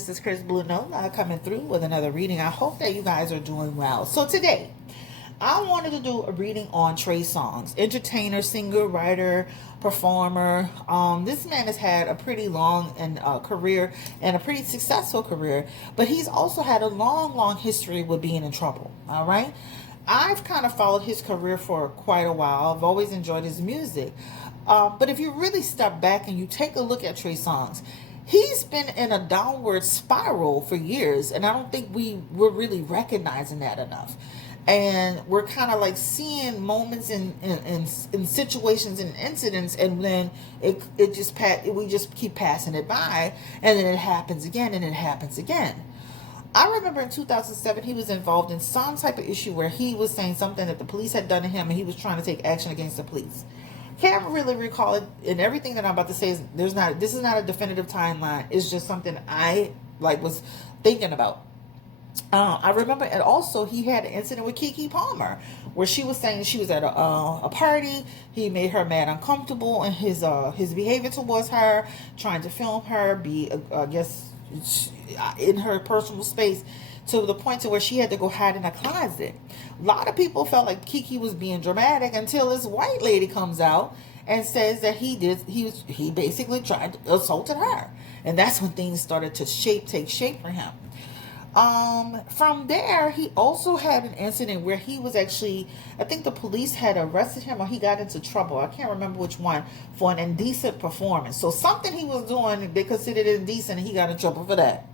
this is Chris Blue Nola coming through with another reading. I hope that you guys are doing well. So today, I wanted to do a reading on TREY SONGZ, entertainer, singer, writer, performer. This man has had a pretty long career and a pretty successful career, but he's also had a long history with being in trouble. All right. I've kind of followed his career for quite a while. I've always enjoyed his music. But if you really step back and you take a look at TREY SONGZ, he's been in a downward spiral for years, and I don't think we're really recognizing that enough. And we're kind of like seeing moments in situations and incidents, and then we just keep passing it by, and then it happens again, and it happens again. I remember in 2007, he was involved in some type of issue where he was saying something that the police had done to him, and he was trying to take action against the police. Can't really recall it, and everything that I'm about to say is this is not a definitive timeline. It's just something I was thinking about. I remember, and also he had an incident with Keke Palmer where she was saying she was at a party. He made her mad, uncomfortable, and his behavior towards her, trying to film her, I guess, in her personal space, to the point to where she had to go hide in a closet. A lot of people felt like Keke was being dramatic until this white lady comes out and says that he basically tried to assaulted her, and that's when things started to take shape for him. From there, he also had an incident where he was actually, I think the police had arrested him, or he got into trouble. I can't remember which one, for an indecent performance. So something he was doing, they considered it indecent, and he got in trouble for that.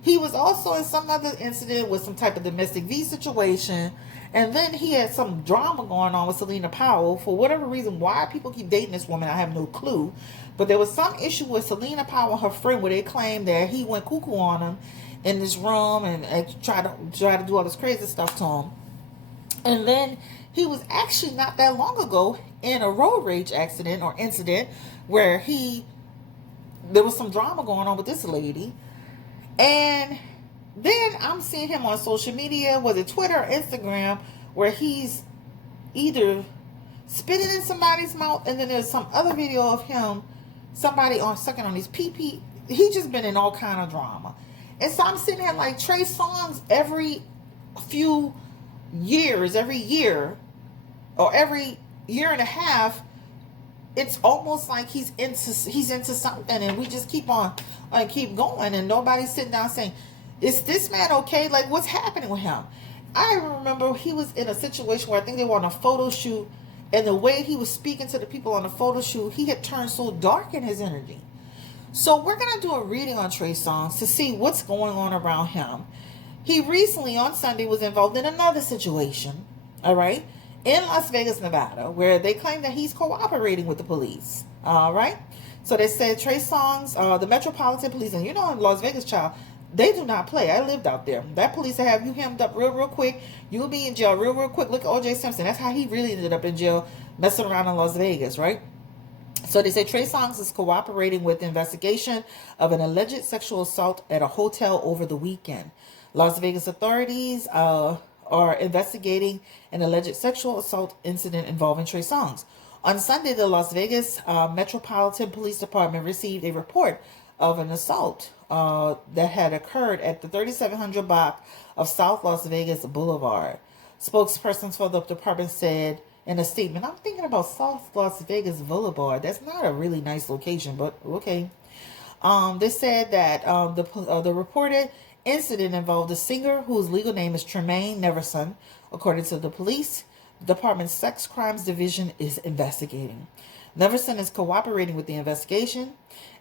He was also in some other incident with some type of domestic V situation. And then he had some drama going on with Selena Powell. For whatever reason, why people keep dating this woman, I have no clue. But there was some issue with Selena Powell and her friend where they claimed that he went cuckoo on them in this room and try to do all this crazy stuff to him. And then he was actually not that long ago in a road rage accident or incident where there was some drama going on with this lady. And then I'm seeing him on social media, whether Twitter or Instagram, where he's either spitting in somebody's mouth, and then there's some other video of him, somebody sucking on his pee-pee. He's just been in all kind of drama. And so I'm sitting here like, TREY SONGZ every few years, every year, or every year and a half, it's almost like he's into something, and we just keep going, and nobody's sitting down saying, is this man okay? Like, what's happening with him? I remember he was in a situation where I think they were on a photo shoot, and the way he was speaking to the people on the photo shoot, he had turned so dark in his energy. So we're going to do a reading on TREY SONGZ to see what's going on around him. He recently, on Sunday, was involved in another situation, all right, in Las Vegas, Nevada, where they claim that he's cooperating with the police, all right? So they said TREY SONGZ, the Metropolitan Police, and you know in Las Vegas, child, they do not play. I lived out there. That police will have you hemmed up real quick. You'll be in jail real quick. Look at O.J. Simpson. That's how he really ended up in jail, messing around in Las Vegas, right? So they say TREY SONGZ is cooperating with the investigation of an alleged sexual assault at a hotel over the weekend. Las Vegas authorities are investigating an alleged sexual assault incident involving TREY SONGZ. On Sunday, the Las Vegas Metropolitan Police Department received a report of an assault that had occurred at the 3700 block of South Las Vegas Boulevard. Spokespersons for the department said in a statement, I'm thinking about South Las Vegas Boulevard. That's not a really nice location, but okay. They said that the reported incident involved a singer whose legal name is Tremaine Neverson. According to the police, the department's sex crimes division is investigating. Neverson is cooperating with the investigation.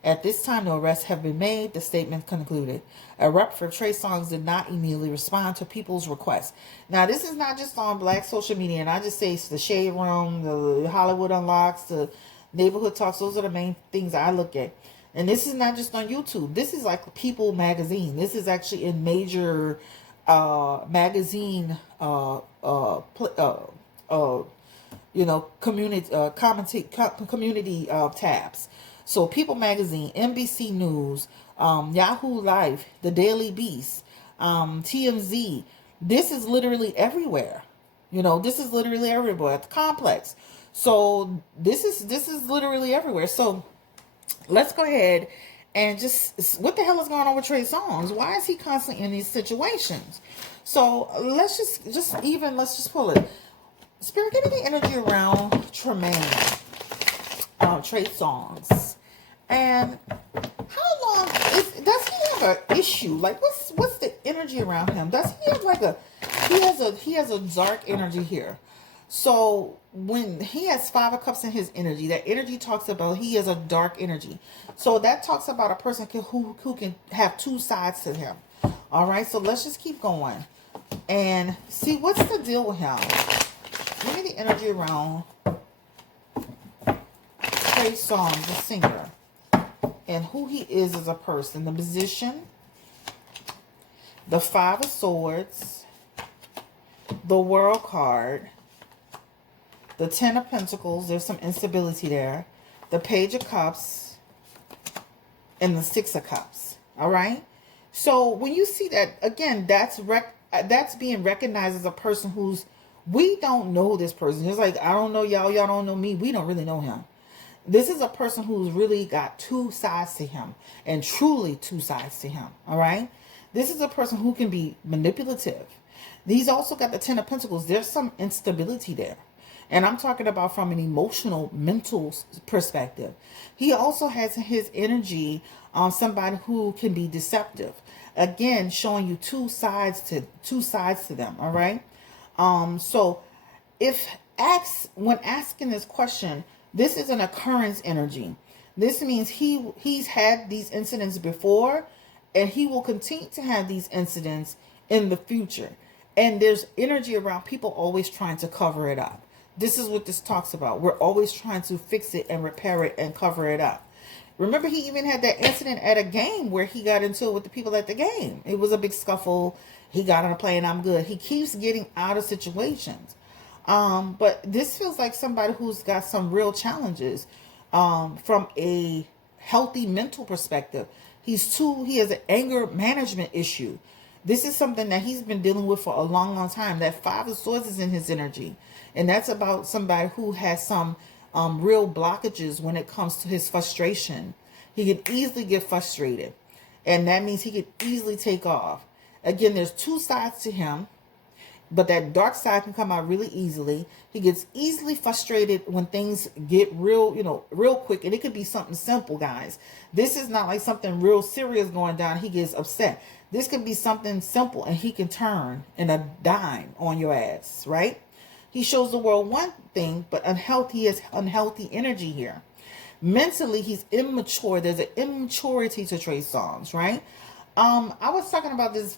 At this time, no arrests have been made, the statement concluded. A rep for TREY SONGZ did not immediately respond to people's requests. Now, this is not just on black social media, and I just say it's the Shade Room, the Hollywood Unlocks, the Neighborhood Talks. Those are the main things I look at. And this is not just on YouTube. This is like People magazine. This is actually in major magazine community tabs. So People Magazine, NBC News, Yahoo Life, The Daily Beast, TMZ. This is literally everywhere. This is literally everywhere at the complex. So this is literally everywhere. So let's go ahead And just, what the hell is going on with Trey Songz? Why is he constantly in these situations? So let's just pull it. Spirit, give me the energy around Trey Songz. And how long does he have an issue? Like, what's the energy around him? Does he have like he has a dark energy here. So when he has 5 of Cups in his energy, that energy talks about he has a dark energy. So that talks about a person who can have 2 sides to him. All right, so let's just keep going and see what's the deal with him. Give me the energy around Trey Songz, the singer, and who he is as a person. The Musician, the 5 of Swords, the World card, the 10 of Pentacles. There's some instability there. The Page of Cups, and the 6 of Cups. All right. So when you see that, again, that's being recognized as a person we don't know this person. It's like, I don't know y'all. Y'all don't know me. We don't really know him. This is a person who's really got 2 sides to him, and truly 2 sides to him. All right. This is a person who can be manipulative. He's also got the 10 of Pentacles. There's some instability there. And I'm talking about from an emotional, mental perspective. He also has his energy on somebody who can be deceptive. Again, showing you 2 sides to them. All right. So when asking this question, this is an occurrence energy. This means he's had these incidents before, and he will continue to have these incidents in the future. And there's energy around people always trying to cover it up. This is what this talks about. We're always trying to fix it and repair it and cover it up. Remember, he even had that incident at a game where he got into it with the people at the game. It was a big scuffle. He got on a plane. I'm good. He keeps getting out of situations. But this feels like somebody who's got some real challenges from a healthy mental perspective. He has an anger management issue. This is something that he's been dealing with for a long, long time. That 5 of Swords is in his energy. And that's about somebody who has some real blockages when it comes to his frustration. He can easily get frustrated. And that means he can easily take off. Again, there's 2 sides to him. But that dark side can come out really easily. He gets easily frustrated when things get real quick. And it could be something simple, guys. This is not like something real serious going down. He gets upset. This could be something simple, and he can turn in a dime on your ass, right? He shows the world one thing, but he has unhealthy energy here. Mentally, he's immature. There's an immaturity to Trey Songz, right? I was talking about this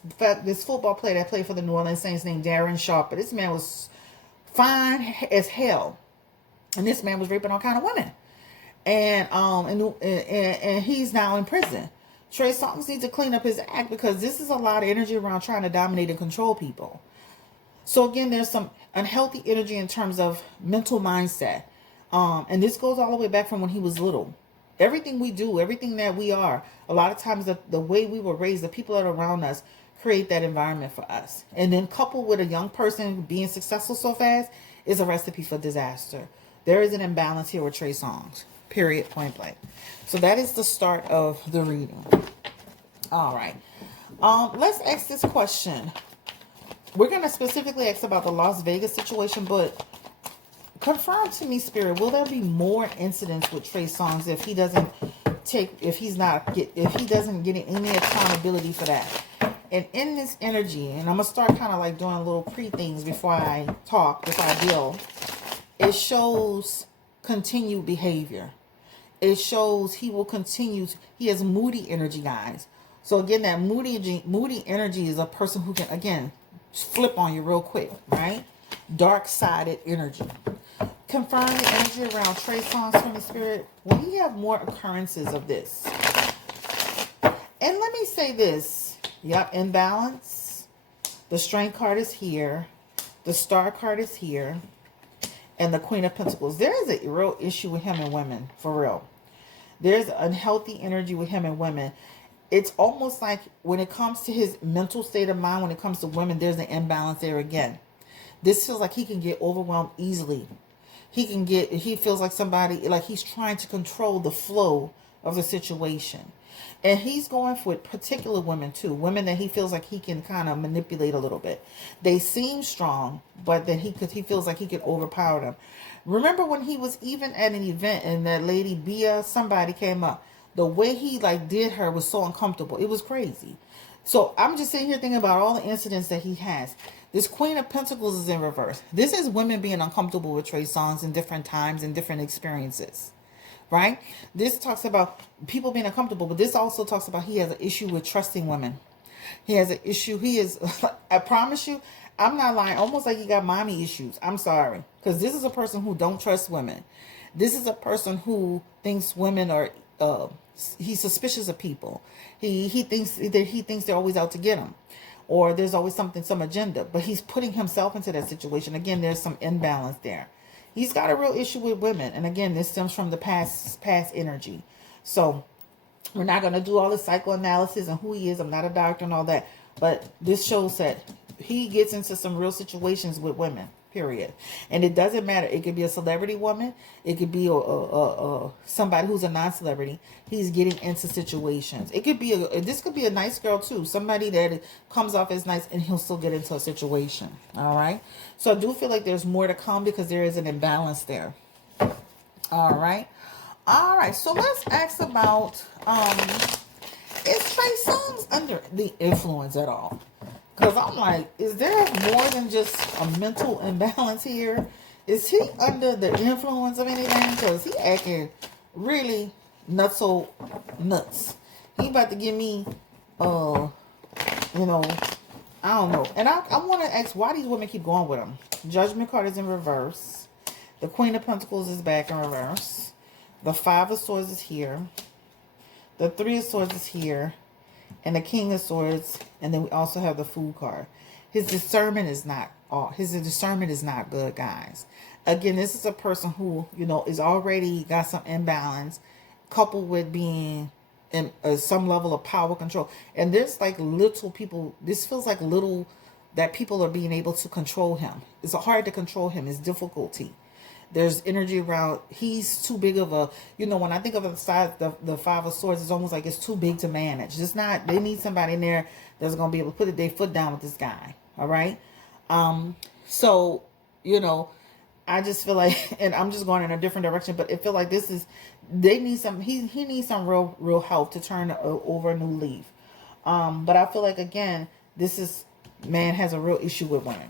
football player that played for the New Orleans Saints named Darren Sharp, but this man was fine as hell, and this man was raping all kind of women, and he's now in prison. Trey Songz needs to clean up his act, because this is a lot of energy around trying to dominate and control people. So again, there's some unhealthy energy in terms of mental mindset, and this goes all the way back from when he was little. Everything we do, everything that we are, a lot of times the way we were raised, the people that are around us create that environment for us. And then coupled with a young person being successful so fast is a recipe for disaster. There is an imbalance here with Trey Songz, period, point blank. So that is the start of the reading. All right. Let's ask this question. We're going to specifically ask about the Las Vegas situation, but confirm to me, Spirit, will there be more incidents with Trey Songz if he doesn't get any accountability for that? And in this energy, and I'm gonna start kind of like doing little things before I deal. It shows continued behavior. It shows he will continue. He has moody energy, guys. So again, that moody energy is a person who can, again, flip on you real quick, right? Dark-sided energy. Confirm the energy around Trey Songz from the Spirit. Will he have more occurrences of this? And let me say this. Yep, imbalance. The Strength card is here. The Star card is here. And the Queen of Pentacles. There is a real issue with him and women, for real. There's unhealthy energy with him and women. It's almost like when it comes to his mental state of mind, when it comes to women, there's an imbalance there again. This feels like he can get overwhelmed easily. He feels like somebody, like he's trying to control the flow of the situation. And he's going for particular women too. Women that he feels like he can kind of manipulate a little bit. They seem strong, but then he feels like he could overpower them. Remember when he was even at an event and that lady Bia, somebody came up. The way he like did her was so uncomfortable. It was crazy. So I'm just sitting here thinking about all the incidents that he has. This Queen of Pentacles is in reverse. This is women being uncomfortable with Trey Songz in different times and different experiences. Right? This talks about people being uncomfortable, but this also talks about he has an issue with trusting women. He has an issue. He is, I promise you, I'm not lying, almost like he got mommy issues. I'm sorry. Because this is a person who don't trust women. This is a person who thinks women are, he's suspicious of people. He thinks they're always out to get him. Or there's always some agenda. But he's putting himself into that situation. Again, there's some imbalance there. He's got a real issue with women. And again, this stems from the past energy. So we're not going to do all the psychoanalysis and who he is. I'm not a doctor and all that. But this shows that he gets into some real situations with women, period. And it doesn't matter. It could be a celebrity woman. It could be somebody who's a non-celebrity. He's getting into situations. It could be this could be a nice girl too. Somebody that comes off as nice and he'll still get into a situation. All right. So I do feel like there's more to come because there is an imbalance there. All right. All right. So let's ask about, is Trey Songz under the influence at all? Because I'm like, is there more than just a mental imbalance here? Is he under the influence of anything? Because he acting really nuts. He about to give me, you know, I don't know. And I want to ask why these women keep going with him. Judgment card is in reverse. The Queen of Pentacles is back in reverse. The Five of Swords is here. The Three of Swords is here. And the King of Swords. And then we also have the Fool card. His discernment is not good, guys. Again, this is a person who, you know, is already got some imbalance, coupled with being in some level of power control. And there's like little people, this feels like little that people are being able to control him. It's hard to control him. It's difficulty. There's energy around, he's too big of a, you know, when I think of the size, the Five of Swords, it's almost like it's too big to manage. It's not, they need somebody in there that's going to be able to put their foot down with this guy. All right. So, you know, I just feel like, and I'm just going in a different direction, but it feel like this is, they need some, he needs some real help to turn over a new leaf. But I feel like, again, man has a real issue with women.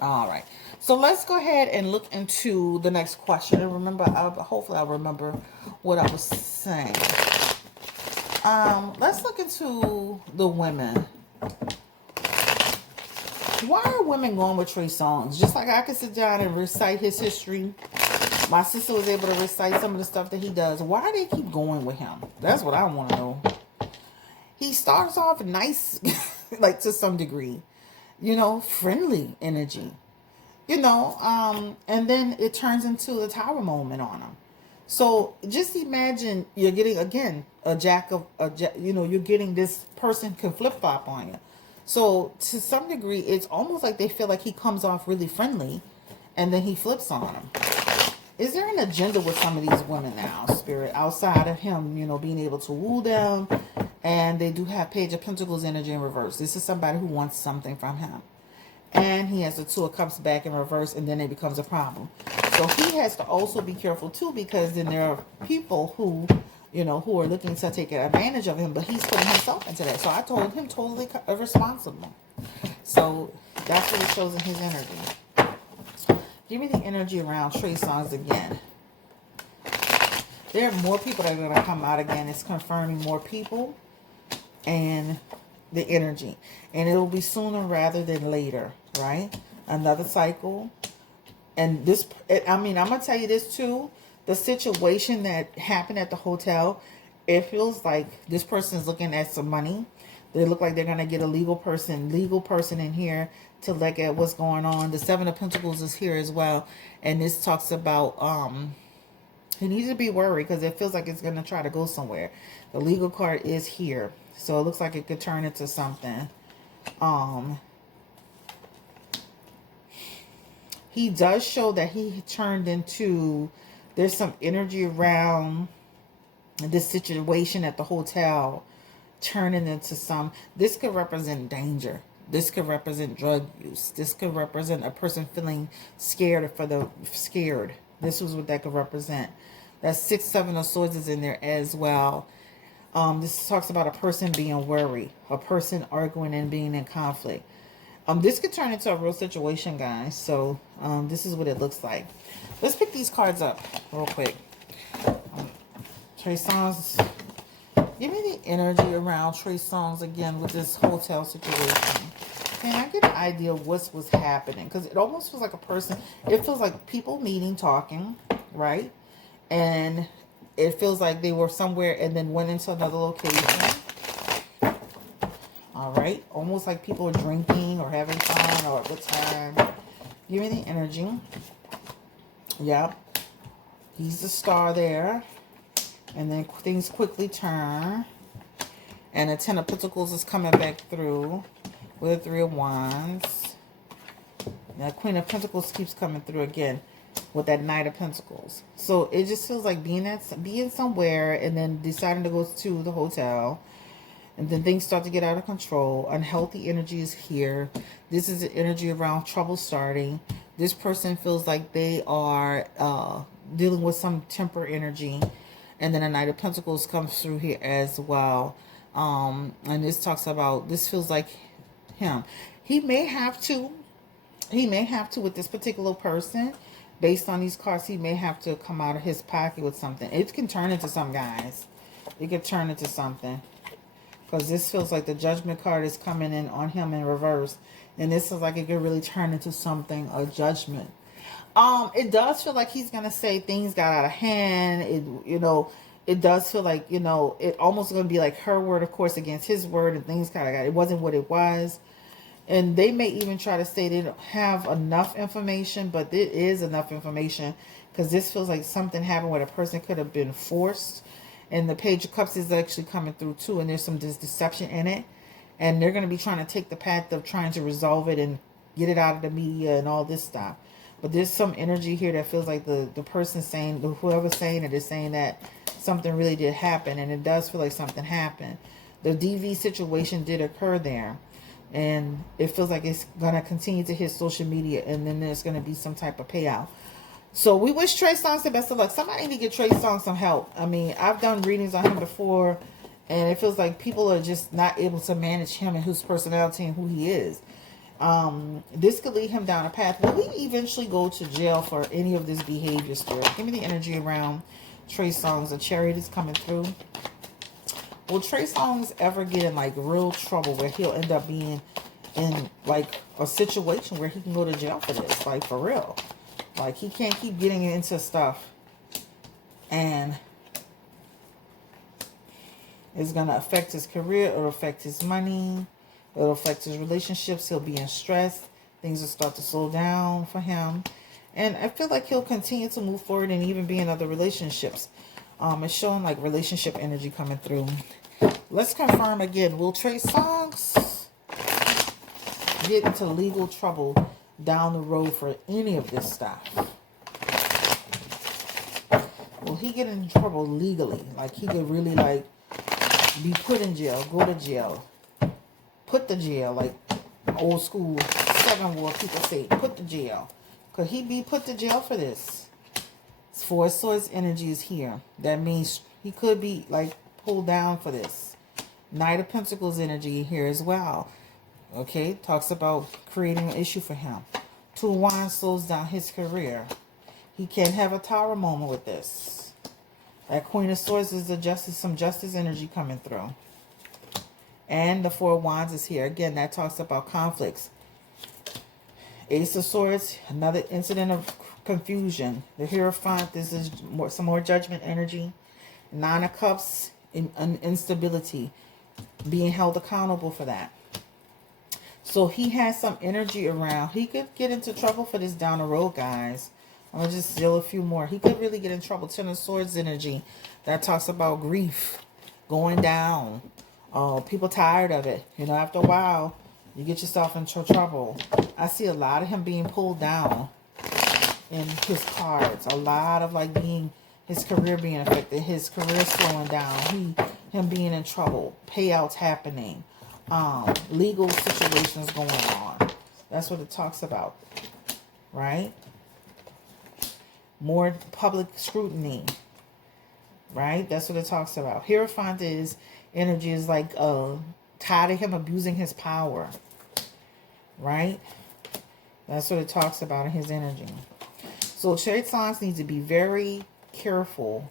All right. So let's go ahead and look into the next question. And remember, hopefully I'll remember what I was saying. Let's look into the women. Why are women going with Trey Songz? Just like I could sit down and recite his history. My sister was able to recite some of the stuff that he does. Why do they keep going with him? That's what I want to know. He starts off nice, like to some degree. You know, friendly energy. You know, and then it turns into the tower moment on him. So just imagine you're getting, again, you're getting this person can flip-flop on you. So to some degree, it's almost like they feel like he comes off really friendly and then he flips on them. Is there an agenda with some of these women now, Spirit, outside of him, you know, being able to woo them? And they do have Page of Pentacles energy in reverse. This is somebody who wants something from him. And he has the Two of Cups back in reverse, and then it becomes a problem. So he has to also be careful too, because then there are people who, you know, who are looking to take advantage of him, but he's putting himself into that. So I told him totally responsible. So that's what it shows in his energy. Give me the energy around Trey Songz again. There are more people that are going to come out again. It's confirming more people and the energy. And it will be sooner rather than later, right? Another cycle. And this, I mean, I'm going to tell you this too. The situation that happened at the hotel, it feels like this person is looking at some money. They look like they're going to get a legal person in here to look at what's going on. The Seven of Pentacles is here as well. And this talks about, he needs to be worried because it feels like it's going to try to go somewhere. The legal card is here. So it looks like it could turn into something. He does show that he turned into, there's some energy around this situation at the hotel turning into some, this could represent danger. This could represent drug use. This could represent a person feeling scared scared. This was what that could represent. That 6, 7 of Swords is in there as well. This talks about a person being worried, a person arguing and being in conflict. This could turn into a real situation, guys. So this is what it looks like. Let's pick these cards up real quick. TREY SONGZ, give me the energy around TREY SONGZ again with this hotel situation. Can I get an idea of what's happening? Because it almost feels like a person, it feels like people meeting, talking, right? And it feels like they were somewhere and then went into another location. All right. Almost like people are drinking or having fun or a good time. Give me the energy. Yep. He's the star there. And then things quickly turn. And the 10 of Pentacles is coming back through with the 3 of Wands. That Queen of Pentacles keeps coming through again with that Knight of Pentacles. So it just feels like being somewhere and then deciding to go to the hotel. And then things start to get out of control. Unhealthy energy is here. This is the energy around trouble starting. This person feels like they are dealing with some temper energy. And then a Knight of Pentacles comes through here as well. And this talks about, this feels like him. He may have to with this particular person. Based on these cards, he may have to come out of his pocket with something. It can turn into some, guys. It can turn into something. Because this feels like the Judgment card is coming in on him in reverse. And this is like it could really turn into something, a judgment. It does feel like he's going to say things got out of hand. It does feel like, it almost going to be like her word, of course, against his word. And things kind of got, it wasn't what it was. And they may even try to say they don't have enough information. But it is enough information. Because this feels like something happened where the person could have been forced. And the Page of Cups is actually coming through too. And there's some deception in it. And they're going to be trying to take the path of trying to resolve it and get it out of the media and all this stuff. But there's some energy here that feels like the person saying, whoever's saying it is saying that something really did happen. And it does feel like something happened. The DV situation did occur there. And it feels like it's going to continue to hit social media. And then there's going to be some type of payout. So we wish TREY SONGZ the best of luck. Somebody need to get TREY SONGZ some help. I mean, I've done readings on him before, and it feels like people are just not able to manage him and his personality and who he is. This could lead him down a path. Will he eventually go to jail for any of this behavior, Spirit? Give me the energy around TREY SONGZ. A Chariot is coming through. Will TREY SONGZ ever get in like real trouble where he'll end up being in like a situation where he can go to jail for this? Like for real. Like, he can't keep getting into stuff. And it's going to affect his career. It'll affect his money. It'll affect his relationships. He'll be in stress. Things will start to slow down for him. And I feel like he'll continue to move forward and even be in other relationships. It's showing, like, relationship energy coming through. Let's confirm again. Will TREY SONGZ get into legal trouble down the road for any of this stuff? Will he get in trouble legally? Like he could really like be put in jail, go to jail, put the jail, like old school 7 war people say, put the jail. Could he be put to jail for this? 4 of Swords energy is here. That means he could be like pulled down for this. Knight of Pentacles energy here as well. Okay, talks about creating an issue for him. 2 of Wands slows down his career. He can have a Tower moment with this. That Queen of Swords is some justice energy coming through. And the 4 of Wands is here. Again, that talks about conflicts. Ace of Swords, another incident of confusion. The Hierophant, this is some more judgment energy. 9 of Cups, instability. Being held accountable for that. So he has some energy around. He could get into trouble for this down the road, guys. I'm going to just seal a few more. He could really get in trouble. 10 of Swords energy. That talks about grief. Going down. People tired of it. You know, after a while, you get yourself into trouble. I see a lot of him being pulled down in his cards. A lot of like being his career being affected, his career slowing down, him being in trouble, payouts happening, legal situations going on. That's what it talks about, right? More public scrutiny, right? That's what it talks about. Hierophant's energy is like tired of him abusing his power, right? That's what it talks about in his energy. So Trey Songz needs to be very careful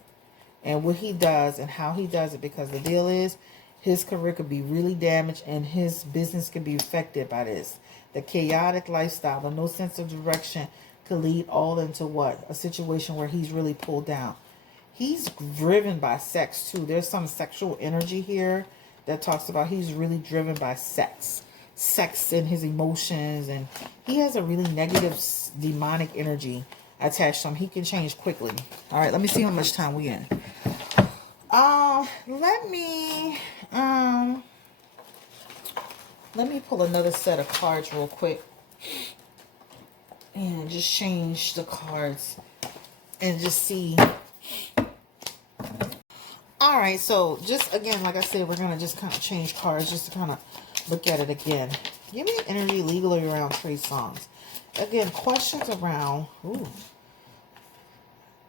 in what he does and how he does it, because the deal is his career could be really damaged and his business could be affected by this. The chaotic lifestyle, the no sense of direction could lead all into what? A situation where he's really pulled down. He's driven by sex too. There's some sexual energy here that talks about he's really driven by sex. Sex and his emotions, and he has a really negative demonic energy attached to him. He can change quickly. All right, let me see how much time we in. Let me pull another set of cards real quick and just change the cards and just see. All right, so just again, like I said, we're gonna just kind of change cards just to kind of look at it again. Give me the energy legally around Trey Songz. Again, questions around. Ooh,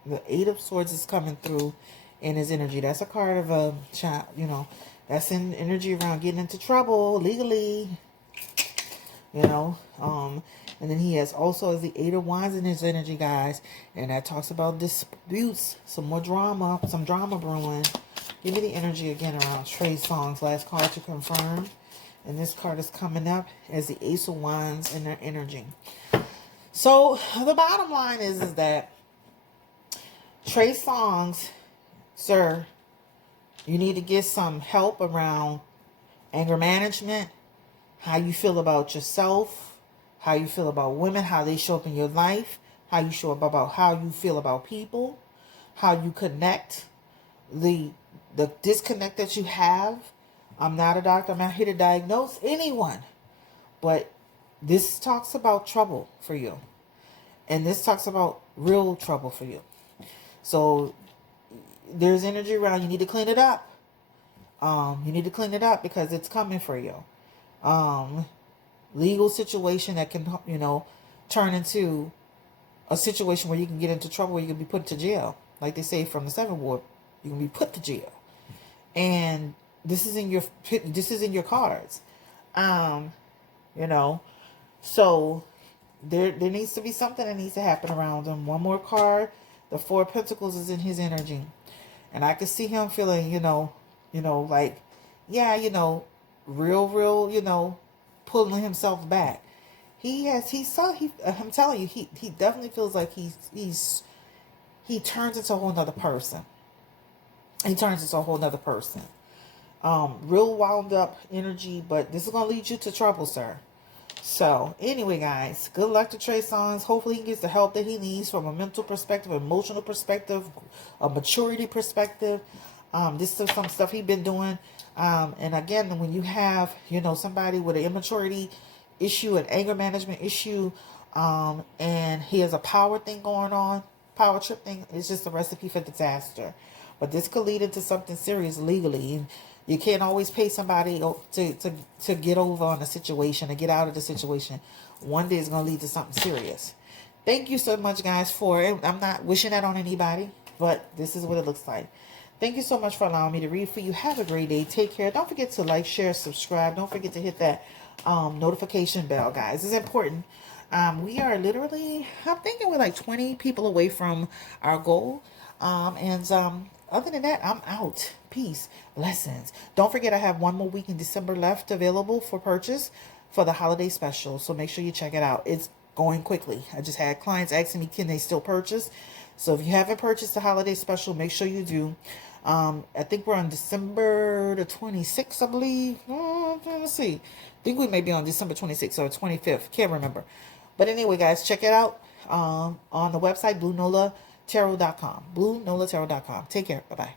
the Eight of Swords is coming through in his energy. That's a card of a child, you know. That's in energy around getting into trouble legally, you know. And then he has also the Eight of Wands in his energy, guys. And that talks about disputes, some more drama, some drama brewing. Give me the energy again around Trey Songz. Last card to confirm. And this card is coming up as the Ace of Wands in their energy. So the bottom line is that Trey Songz, sir, you need to get some help around anger management, how you feel about yourself, how you feel about women, how they show up in your life, how you show up about how you feel about people, how you connect, the disconnect that you have. I'm not a doctor. I'm not here to diagnose anyone. But this talks about trouble for you. And this talks about real trouble for you. So there's energy around. You need to clean it up. You need to clean it up because it's coming for you. Legal situation that can, you know, turn into a situation where you can get into trouble, where you can be put to jail. Like they say from the Seventh Ward, you can be put to jail. And this is in your cards. You know, so there needs to be something that needs to happen around him. One more card. The Four of Pentacles is in his energy. And I can see him feeling, you know, like, yeah, you know, real, you know, pulling himself back. I'm telling you, he definitely feels like he turns into a whole nother person. He turns into a whole nother person. Real wound up energy, but this is going to lead you to trouble, sir. So, anyway, guys, good luck to Trey Songz. Hopefully he gets the help that he needs from a mental perspective, emotional perspective, a maturity perspective. This is some stuff he's been doing. And again, when you have, you know, somebody with an immaturity issue, an anger management issue, and he has a power thing going on, power trip thing, it's just a recipe for disaster. But this could lead into something serious legally. You can't always pay somebody to get over on a situation, to get out of the situation. One day it's going to lead to something serious. Thank you so much, guys, for it. I'm not wishing that on anybody, but this is what it looks like. Thank you so much for allowing me to read for you. Have a great day. Take care. Don't forget to like, share, subscribe. Don't forget to hit that notification bell, guys. It's important. We are literally, I'm thinking we're like 20 people away from our goal. Other than that, I'm out. Peace. Blessings. Don't forget I have one more week in December left available for purchase for the holiday special. So make sure you check it out. It's going quickly. I just had clients asking me, can they still purchase? So if you haven't purchased the holiday special, make sure you do. I think we're on December the 26th, I believe. Let's see. I think we may be on December 26th or 25th. Can't remember. But anyway, guys, check it out on the website, BlueNolaTarot.com. BlueNolaTarot.com. Take care. Bye-bye.